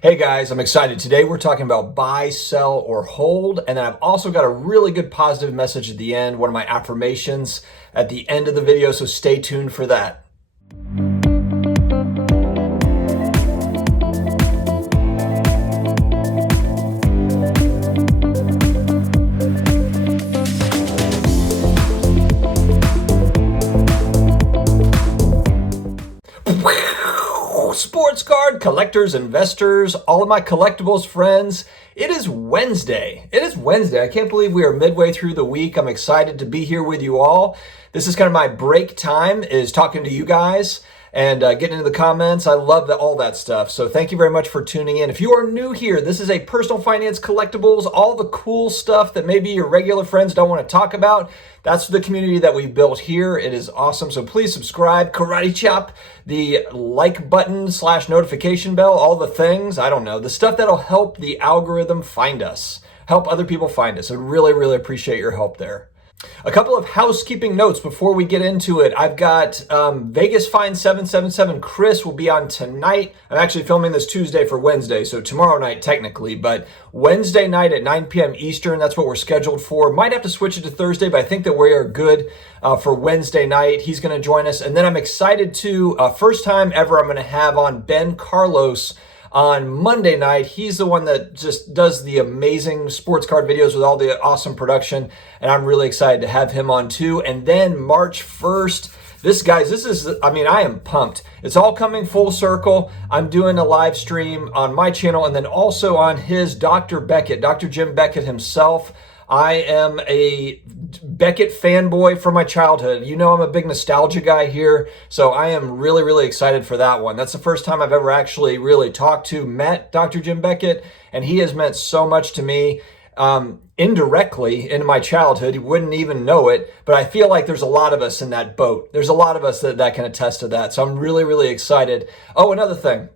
Hey guys, I'm excited. Today we're talking about buy, sell, or hold. And then I've also got a really good positive message at the end, one of my affirmations at the end of the video, so stay tuned for that. Sports card collectors, investors, all of my collectibles friends. It is Wednesday. I can't believe we are midway through the week. I'm excited to be here with you all. This is kind of my break time, is talking to you guys and getting into the comments. I love all that stuff. So thank you very much for tuning in. If you are new here, this is a personal finance collectibles, all the cool stuff that maybe your regular friends don't want to talk about. That's the community that we've built here. It is awesome. So please subscribe, karate chop, the like button / notification bell, all the things, I don't know, the stuff that'll help the algorithm find us, help other people find us. I really, really appreciate your help there. A couple of housekeeping notes before we get into it. I've got Vegas Find 777 Chris will be on tonight. I'm actually filming this Tuesday for Wednesday, so tomorrow night technically, but Wednesday night at 9 p.m. Eastern, that's what we're scheduled for. Might have to switch it to Thursday, but I think that we are good for Wednesday night. He's going to join us. And then I'm excited to, first time ever, I'm going to have on Ben Carlos on Monday night. He's the one that just does the amazing sports card videos with all the awesome production, and I'm really excited to have him on too. And then March 1st, I am pumped. It's all coming full circle. I'm doing a live stream on my channel and then also on his Dr. Jim Beckett himself. I am a Beckett fanboy from my childhood. You know I'm a big nostalgia guy here, so I am really, really excited for that one. That's the first time I've ever actually really met Dr. Jim Beckett, and he has meant so much to me indirectly in my childhood. He wouldn't even know it, but I feel like there's a lot of us in that boat. There's a lot of us that can attest to that, so I'm really, really excited. Oh, another thing.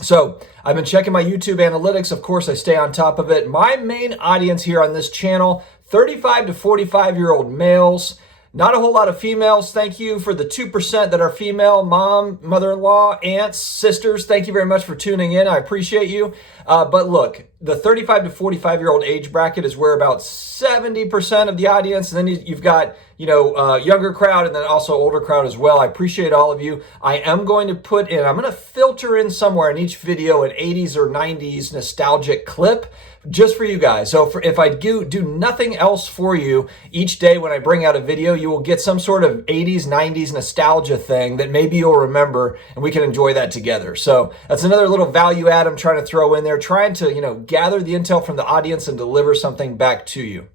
So I've been checking my YouTube analytics. Of course, I stay on top of it. My main audience here on this channel, 35 to 45-year-old males. Not a whole lot of females. Thank you for the 2% that are female. Mom, mother-in-law, aunts, sisters, thank you very much for tuning in. I appreciate you. But look, the 35 to 45-year-old age bracket is where about 70% of the audience, and then you've got, younger crowd and then also older crowd as well. I appreciate all of you. I am going to I'm going to filter in somewhere in each video an 80s or 90s nostalgic clip just for you guys. So if I do nothing else for you each day when I bring out a video, you will get some sort of 80s, 90s nostalgia thing that maybe you'll remember, and we can enjoy that together. So that's another little value add I'm trying to throw in there, trying to, gather the intel from the audience and deliver something back to you.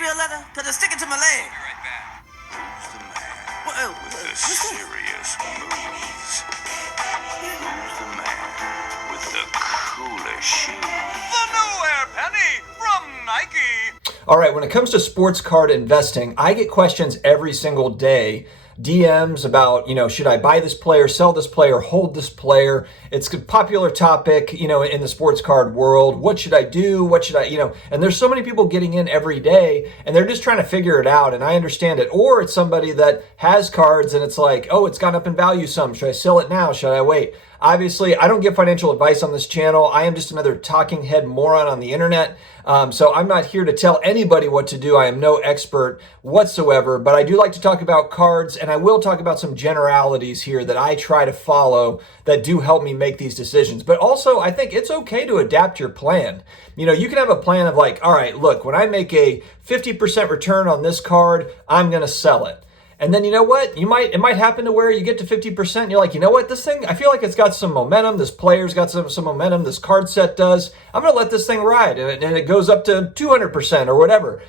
Real leather, cause it's sticking to my leg. Who's the man with the serious moves? Who's the man with the coolest shoes? The new Air Penny from Nike. All right, when it comes to sports card investing, I get questions every single day, DMs about, should I buy this player, sell this player, hold this player? It's a popular topic, in the sports card world. What should I do? What should I, and there's so many people getting in every day and they're just trying to figure it out. And I understand it. Or it's somebody that has cards and it's like, oh, it's gone up in value some. Should I sell it now? Should I wait? Obviously, I don't give financial advice on this channel. I am just another talking head moron on the internet. So I'm not here to tell anybody what to do. I am no expert whatsoever, but I do like to talk about cards, and I will talk about some generalities here that I try to follow that do help me make these decisions. But also, I think it's okay to adapt your plan. You can have a plan of like, all right, look, when I make a 50% return on this card, I'm going to sell it. And then you know what? It might happen to where you get to 50% and you're like, you know what? This thing, I feel like it's got some momentum. This player's got some momentum. This card set does. I'm going to let this thing ride. And it goes up to 200% or whatever.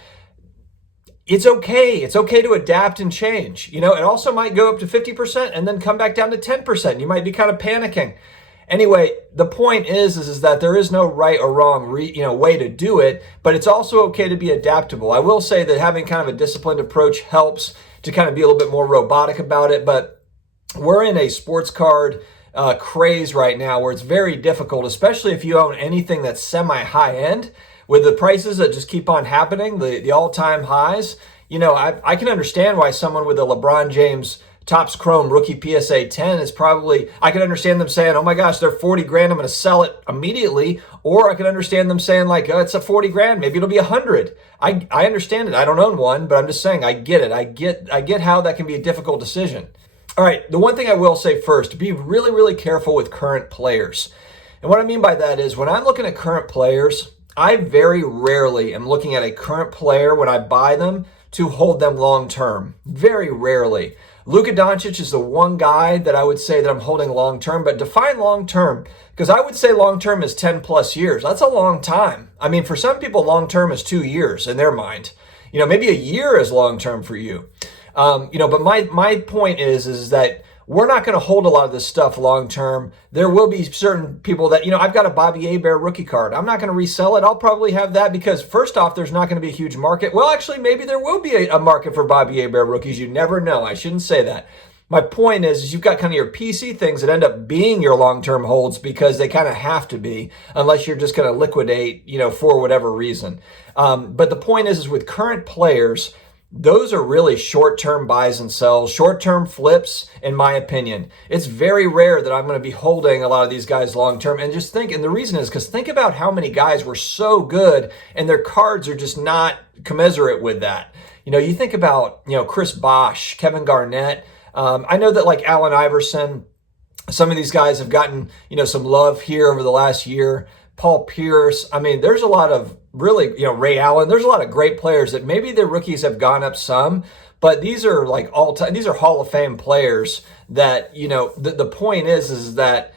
It's okay. It's okay to adapt and change. It also might go up to 50% and then come back down to 10%. You might be kind of panicking. Anyway, the point is that there is no right or wrong way to do it, but it's also okay to be adaptable. I will say that having kind of a disciplined approach helps to kind of be a little bit more robotic about it, but we're in a sports card craze right now where it's very difficult, especially if you own anything that's semi-high end, with the prices that just keep on happening, the all-time highs. I can understand why someone with a LeBron James Topps Chrome rookie PSA 10 is probably, I could understand them saying, oh my gosh, they're 40 grand, I'm going to sell it immediately. Or I could understand them saying like, oh, it's a 40 grand, maybe it'll be 100. I understand it. I don't own one, but I'm just saying I get it. I get how that can be a difficult decision. All right, the one thing I will say first, be really, really careful with current players. And what I mean by that is when I'm looking at current players, I very rarely am looking at a current player when I buy them to hold them long term. Very rarely. Luka Doncic is the one guy that I would say that I'm holding long term, but define long term, because I would say long term is 10 plus years. That's a long time. I mean, for some people, long term is 2 years in their mind. Maybe a year is long term for you. But my point is that we're not going to hold a lot of this stuff long term. There will be certain people that, I've got a Bobby Hebert rookie card. I'm not going to resell it. I'll probably have that because first off, there's not going to be a huge market. Well, actually, maybe there will be a market for Bobby Hebert rookies. You never know. I shouldn't say that. My point is you've got kind of your PC things that end up being your long-term holds because they kind of have to be, unless you're just going to liquidate, for whatever reason. But the point is with current players, those are really short-term buys and sells, short-term flips, in my opinion. It's very rare that I'm going to be holding a lot of these guys long-term. And just think, and the reason is because think about how many guys were so good and their cards are just not commensurate with that. You think about, Chris Bosh, Kevin Garnett. I know that like Allen Iverson, some of these guys have gotten, some love here over the last year. Paul Pierce. I mean, there's a lot of really, Ray Allen. There's a lot of great players that maybe their rookies have gone up some, but these are like these are Hall of Fame players that, the point is that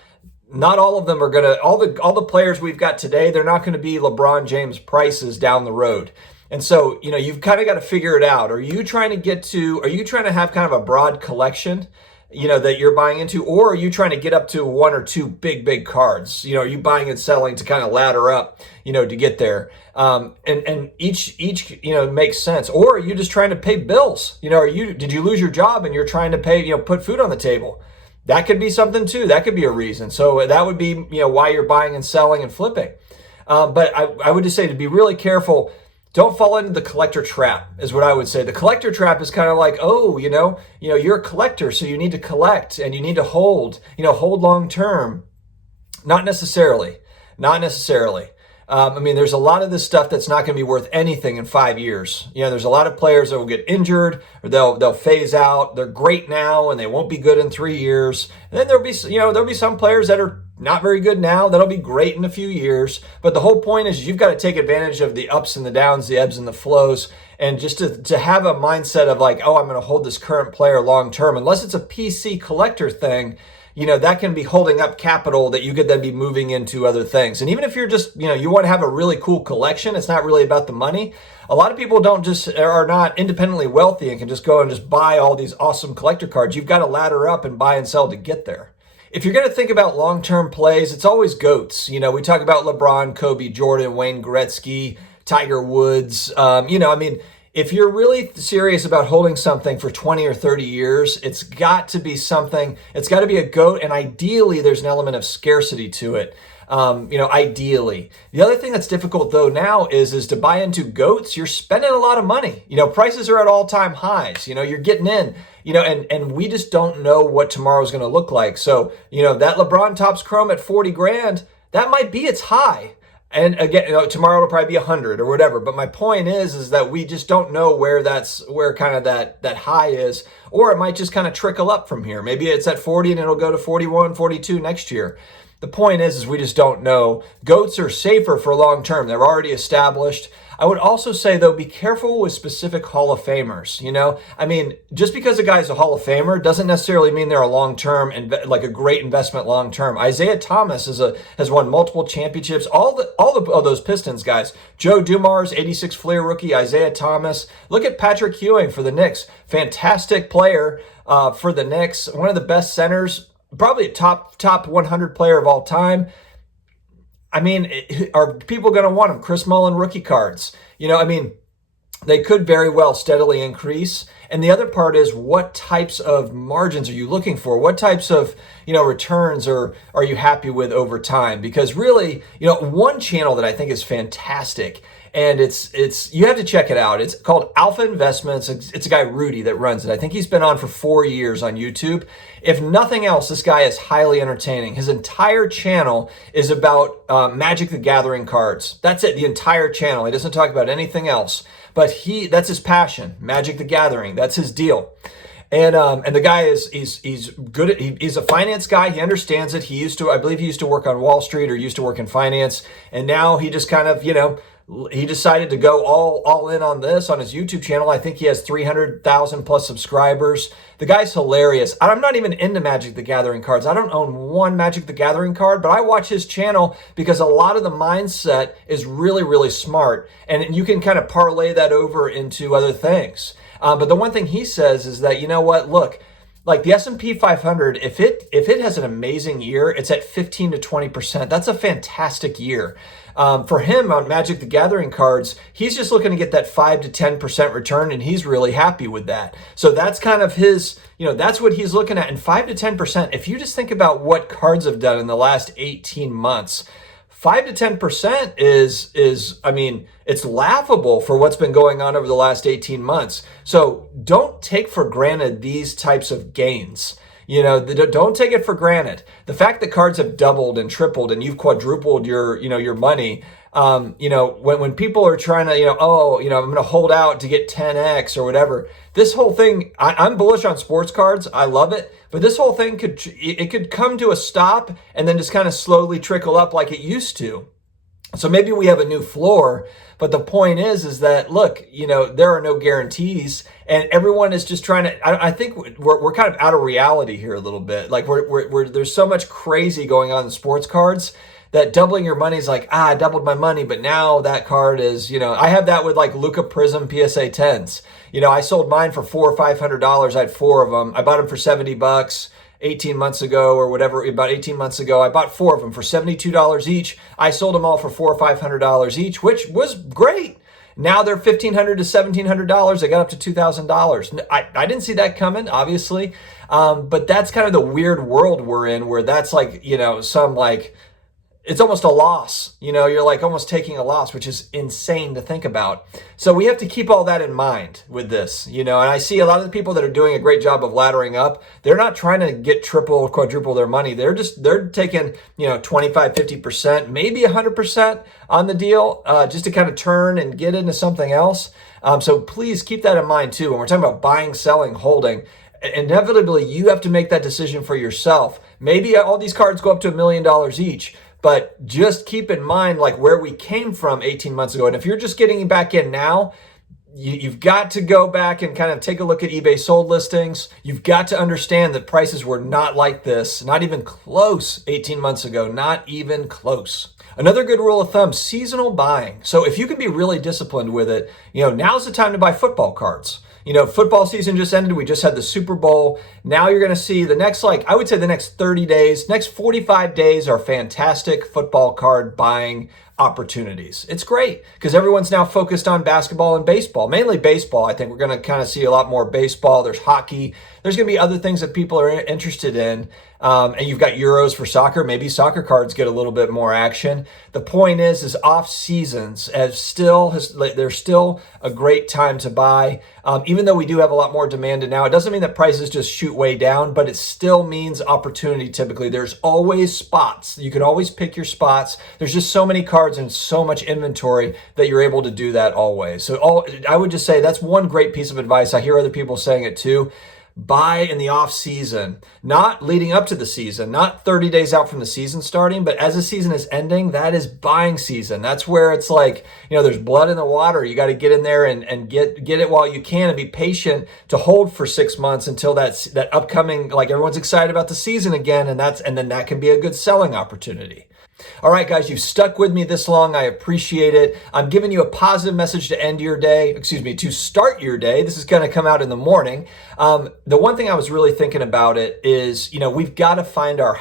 not all of them are going to, all the players we've got today, they're not going to be LeBron James prices down the road. And so, you've kind of got to figure it out. Are you trying to have kind of a broad collection, that you're buying into, or are you trying to get up to one or two big cards? Are you buying and selling to kind of ladder up, to get there? And each, makes sense. Or are you just trying to pay bills? Did you lose your job and you're trying to pay, put food on the table? That could be something too. That could be a reason. So that would be, why you're buying and selling and flipping. But I would just say to be really careful. Don't fall into the collector trap is what I would say. The collector trap is kind of like, oh, you're a collector, so you need to collect and you need to hold long term. Not necessarily. There's a lot of this stuff that's not going to be worth anything in 5 years. There's a lot of players that will get injured or they'll phase out. They're great now and they won't be good in 3 years. And then there'll be some players that are not very good now that'll be great in a few years. But the whole point is you've got to take advantage of the ups and the downs, the ebbs and the flows, and just to have a mindset of like, oh, I'm going to hold this current player long term. Unless it's a PC collector thing, that can be holding up capital that you could then be moving into other things. And even if you're just, you want to have a really cool collection, it's not really about the money. A lot of people are not independently wealthy and can just go and just buy all these awesome collector cards. You've got to ladder up and buy and sell to get there. If you're going to think about long-term plays, it's always GOATs. We talk about LeBron, Kobe, Jordan, Wayne Gretzky, Tiger Woods. If you're really serious about holding something for 20 or 30 years, it's got to be something, it's got to be a GOAT, and ideally there's an element of scarcity to it. Ideally. The other thing that's difficult though now is to buy into GOATs, you're spending a lot of money. Prices are at all-time highs. You're getting in, and we just don't know what tomorrow's going to look like. So, that LeBron Topps Chrome at 40 grand, that might be its high. And again, tomorrow it'll probably be 100 or whatever. But my point is that we just don't know where kind of that high is, or it might just kind of trickle up from here. Maybe it's at 40 and it'll go to 41, 42 next year. The point is we just don't know. GOATs are safer for long term. They're already established. I would also say, though, be careful with specific Hall of Famers. Just because a guy's a Hall of Famer doesn't necessarily mean they're a long-term, like a great investment long-term. Isaiah Thomas has won multiple championships. All of those Pistons guys. Joe Dumars, 86 Fleer rookie. Isaiah Thomas. Look at Patrick Ewing for the Knicks. Fantastic player for the Knicks. One of the best centers. Probably a top 100 player of all time. Are people going to want him? Chris Mullin rookie cards. they could very well steadily increase. And the other part is, what types of margins are you looking for? What types of, returns are you happy with over time? Because really, one channel that I think is fantastic, and it's you have to check it out. It's called Alpha Investments. It's a guy, Rudy, that runs it. I think he's been on for 4 years on YouTube. If nothing else, this guy is highly entertaining. His entire channel is about Magic the Gathering cards. That's it, the entire channel. He doesn't talk about anything else. But that's his passion, Magic the Gathering. That's his deal. And the guy he's good at, he's a finance guy. He understands it. I believe he used to work on Wall Street or used to work in finance. And now he just kind of, he decided to go all in on this on his YouTube channel. I think he has 300,000 plus subscribers. The guy's hilarious. I'm not even into Magic the Gathering cards. I don't own one Magic the Gathering card, but I watch his channel because a lot of the mindset is really, really smart. And you can kind of parlay that over into other things. But the one thing he says is that, look, like the S&P 500, if it has an amazing year, it's at 15 to 20%. That's a fantastic year. For him on Magic the Gathering cards, he's just looking to get that 5 to 10% return, and he's really happy with that. So that's kind of his, that's what he's looking at. And 5 to 10%, if you just think about what cards have done in the last 18 months, 5 to 10% is, I mean, it's laughable for what's been going on over the last 18 months. So don't take for granted these types of gains. Don't take it for granted. The fact that cards have doubled and tripled and you've quadrupled your money, when people are trying to, I'm going to hold out to get 10x or whatever. This whole thing, I'm bullish on sports cards. I love it. But this whole thing could come to a stop and then just kind of slowly trickle up like it used to. So maybe we have a new floor, but the point is that, look, there are no guarantees, and everyone is just trying to, I think we're kind of out of reality here a little bit. Like we're there's so much crazy going on in sports cards that doubling your money is like, I doubled my money, but now that card is, I have that with like Luka Prism PSA 10s. I sold mine for $400 or $500. I had 4 of them. I bought them for $70. 18 months ago or whatever, about 18 months ago, I bought 4 of them for $72 each. I sold them all for $400 or $500 each, which was great. Now they're $1,500 to $1,700. They got up to $2,000. I didn't see that coming, obviously. But that's kind of the weird world we're in, where that's like, it's almost a loss. You're like almost taking a loss, which is insane to think about. So we have to keep all that in mind with this, and I see a lot of the people that are doing a great job of laddering up. They're not trying to get triple, quadruple their money. They're taking, 25, 50%, maybe 100% on the deal, just to kind of turn and get into something else. So please keep that in mind too. When we're talking about buying, selling, holding, inevitably you have to make that decision for yourself. Maybe all these cards go up to $1 million each. But just keep in mind like where we came from 18 months ago. And if you're just getting back in now, you've got to go back and kind of take a look at eBay sold listings. You've got to understand that prices were not like this, not even close 18 months ago, not even close. Another good rule of thumb, seasonal buying. So if you can be really disciplined with it, now's the time to buy football cards. Football season just ended. We just had the Super Bowl. Now you're going to see the next, I would say the next 30 days, next 45 days are fantastic football card buying opportunities. It's great because everyone's now focused on basketball and baseball, mainly baseball. I think we're going to kind of see a lot more baseball. There's hockey. There's going to be other things that people are interested in. And you've got Euros for soccer. Maybe soccer cards get a little bit more action. The point is off seasons they're still a great time to buy. Even though we do have a lot more demand now, it doesn't mean that prices just shoot way down, but it still means opportunity typically. There's always spots. You can always pick your spots. There's just so many cards and so much inventory that you're able to do that always. So I would just say that's one great piece of advice. I hear other people saying it too. Buy in the off season, not leading up to the season, not 30 days out from the season starting, but as the season is ending, that is buying season. That's where it's like, there's blood in the water. You got to get in there and get it while you can and be patient to hold for 6 months until that upcoming, like everyone's excited about the season again. And then that can be a good selling opportunity. All right, guys, you've stuck with me this long. I appreciate it. I'm giving you a positive message to to start your day. This is going to come out in the morning. The one thing I was really thinking about it is, we've got to find your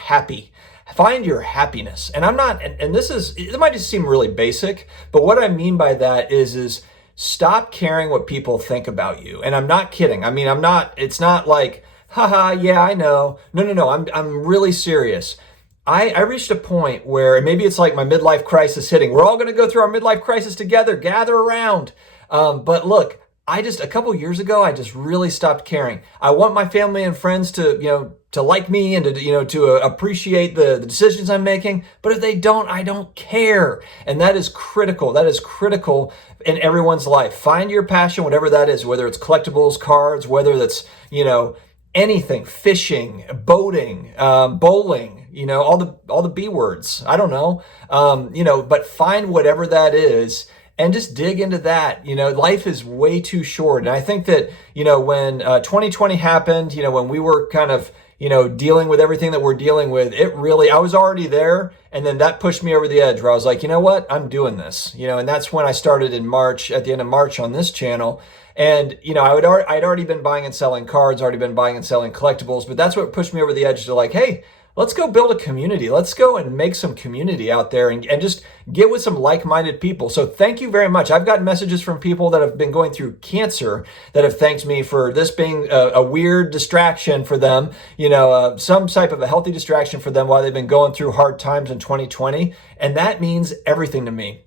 happiness. And it might just seem really basic, but what I mean by that is Stop caring what people think about you. And I'm not kidding. I mean, it's not like, haha, yeah, I know. No. I'm really serious. I reached a point where maybe it's like my midlife crisis hitting. We're all going to go through our midlife crisis together. Gather around. But look, a couple years ago, I just really stopped caring. I want my family and friends to like me and to appreciate the decisions I'm making. But if they don't, I don't care. And that is critical. That is critical in everyone's life. Find your passion, whatever that is, whether it's collectibles, cards, whether that's, anything, fishing, boating, bowling, all the B words. I don't know. But find whatever that is and just dig into that. Life is way too short. And I think that, when 2020 happened, when we were kind of, dealing with everything that we're dealing with, I was already there. And then that pushed me over the edge where I was like, you know what, I'm doing this, and that's when I started in March, at the end of March on this channel. And, I'd already been buying and selling cards, already been buying and selling collectibles, but that's what pushed me over the edge to like, hey, let's go build a community. Let's go and make some community out there and just get with some like-minded people. So thank you very much. I've gotten messages from people that have been going through cancer that have thanked me for this being a weird distraction for them, some type of a healthy distraction for them while they've been going through hard times in 2020. And that means everything to me.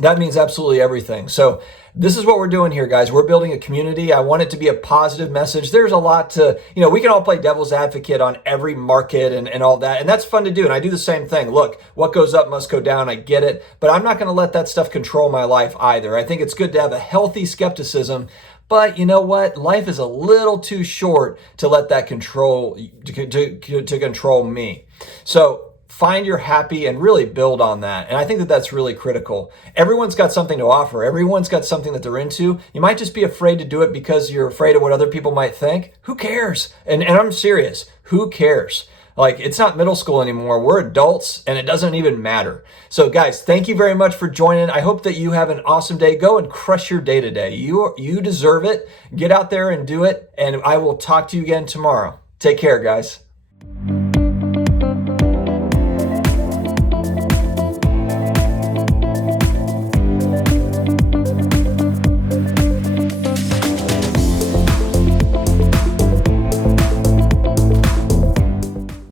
That means absolutely everything. So this is what we're doing here, guys. We're building a community. I want it to be a positive message. There's a lot to, we can all play devil's advocate on every market and all that. And that's fun to do. And I do the same thing. Look, what goes up must go down. I get it. But I'm not going to let that stuff control my life either. I think it's good to have a healthy skepticism. But you know what? Life is a little too short to let that control, to control me. So find your happy and really build on that. And I think that that's really critical. Everyone's got something to offer. Everyone's got something that they're into. You might just be afraid to do it because you're afraid of what other people might think. Who cares? And I'm serious. Who cares? Like, it's not middle school anymore. We're adults and it doesn't even matter. So guys, thank you very much for joining. I hope that you have an awesome day. Go and crush your day today. You deserve it. Get out there and do it. And I will talk to you again tomorrow. Take care, guys.